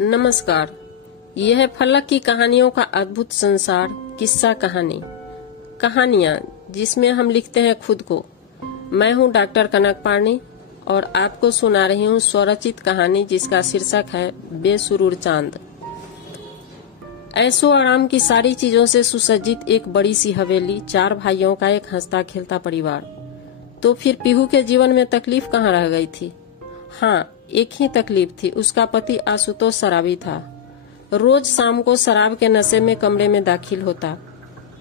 नमस्कार। यह है फलक की कहानियों का अद्भुत संसार, किस्सा कहानी। कहानियाँ जिसमें हम लिखते हैं खुद को। मैं हूँ डॉक्टर कनक पारनी और आपको सुना रही हूँ स्वरचित कहानी जिसका शीर्षक है बेसुरूर चांद। ऐशो आराम की सारी चीजों से सुसज्जित एक बड़ी सी हवेली, 4 भाइयों का एक हंसता खेलता परिवार। तो फिर पीहू के जीवन में तकलीफ कहाँ रह गई थी? हाँ, एक ही तकलीफ थी, उसका पति आशुतोष शराबी था। रोज शाम को शराब के नशे में कमरे में दाखिल होता।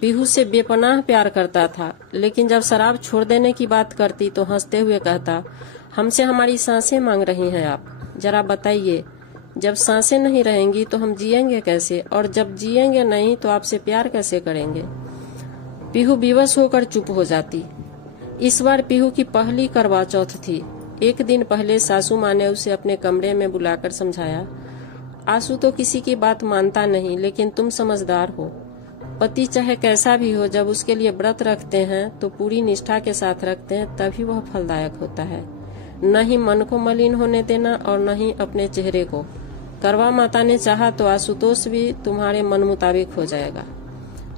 पीहू से बेपनाह प्यार करता था, लेकिन जब शराब छोड़ देने की बात करती तो हंसते हुए कहता, हमसे हमारी सांसें मांग रही हैं आप, जरा बताइए, जब सांसें नहीं रहेंगी तो हम जिएंगे कैसे, और जब जिएंगे नहीं तो आपसे प्यार कैसे करेंगे। पीहू विवश होकर चुप हो जाती। इस बार पीहू की पहली करवा चौथ थी। एक दिन पहले सासू माँ ने उसे अपने कमरे में बुलाकर समझाया, आशु तो किसी की बात मानता नहीं, लेकिन तुम समझदार हो। पति चाहे कैसा भी हो, जब उसके लिए व्रत रखते हैं तो पूरी निष्ठा के साथ रखते हैं, तभी वह फलदायक होता है। न ही मन को मलिन होने देना और न ही अपने चेहरे को। करवा माता ने चाहा तो आशुतोष भी तुम्हारे मन मुताबिक हो जाएगा।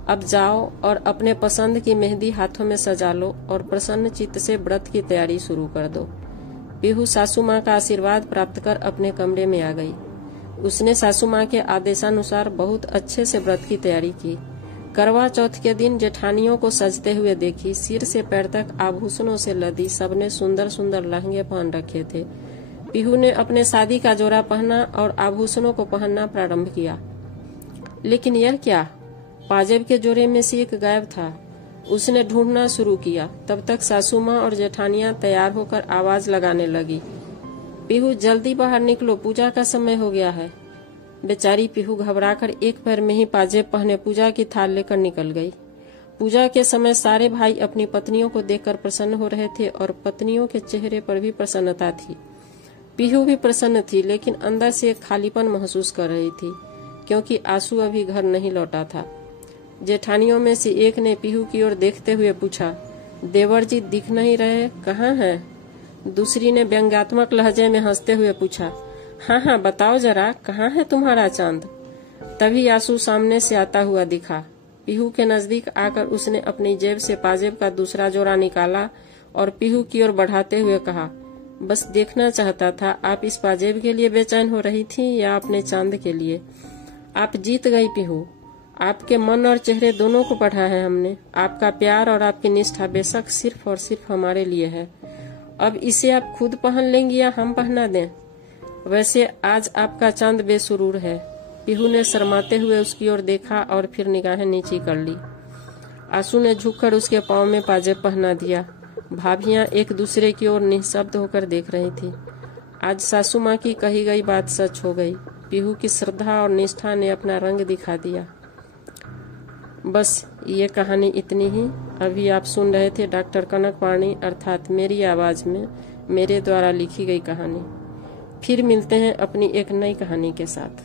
अब जाओ और अपने पसंद की मेहंदी हाथों में सजा लो और प्रसन्न चित्त से व्रत की तैयारी शुरू कर दो। पीहू सासू माँ का आशीर्वाद प्राप्त कर अपने कमरे में आ गई। उसने सासू माँ के आदेशानुसार बहुत अच्छे से व्रत की तैयारी की। करवा चौथ के दिन जेठानियों को सजते हुए देखी। सिर से पैर तक आभूषणों से लदी सबने सुंदर सुंदर लहंगे पहन रखे थे। पीहू ने अपने शादी का जोड़ा पहना और आभूषणों को पहनना प्रारंभ किया। लेकिन यह क्या, पाजेब के जोड़े में से एक गायब था। उसने ढूंढना शुरू किया। तब तक सासू माँ और जेठानियां तैयार होकर आवाज लगाने लगी, पीहू जल्दी बाहर निकलो, पूजा का समय हो गया है। बेचारी पीहू घबराकर एक पैर में ही पाजेब पहने पूजा की थाल लेकर निकल गई। पूजा के समय सारे भाई अपनी पत्नियों को देखकर प्रसन्न हो रहे थे और पत्नियों के चेहरे पर भी प्रसन्नता थी। पीहू भी प्रसन्न थी, लेकिन अंदर से एक खालीपन महसूस कर रही थी, क्योंकि आशु अभी घर नहीं लौटा था। जेठानियों में से एक ने पीहू की ओर देखते हुए पूछा, देवर जी दिख नहीं रहे, कहाँ हैं? दूसरी ने व्यंग्यात्मक लहजे में हंसते हुए पूछा, हाँ बताओ जरा, कहाँ है तुम्हारा चांद? तभी आशु सामने से आता हुआ दिखा। पीहू के नजदीक आकर उसने अपनी जेब से पाजेब का दूसरा जोड़ा निकाला और पीहू की ओर बढ़ाते हुए कहा, बस देखना चाहता था, आप इस पाजेब के लिए बेचैन हो रही थी या अपने चांद के लिए? आप जीत गई पीहू, आपके मन और चेहरे दोनों को पढ़ा है हमने। आपका प्यार और आपकी निष्ठा बेशक सिर्फ और सिर्फ हमारे लिए है। अब इसे आप खुद पहन लेंगी या हम पहना दें? वैसे आज आपका चांद बेसुरूर है। पीहू ने शर्माते हुए उसकी ओर देखा और फिर निगाहें नीची कर ली। आशु ने झुककर उसके पाँव में पाजेब पहना दिया। भाभियां एक दूसरे की ओर निःशब्द होकर देख रही थी। आज सासू माँ की कही गई बात सच हो गई। पीहू की श्रद्धा और निष्ठा ने अपना रंग दिखा दिया। बस ये कहानी इतनी ही। अभी आप सुन रहे थे डॉक्टर कनक पारनी अर्थात मेरी आवाज में मेरे द्वारा लिखी गई कहानी। फिर मिलते हैं अपनी एक नई कहानी के साथ।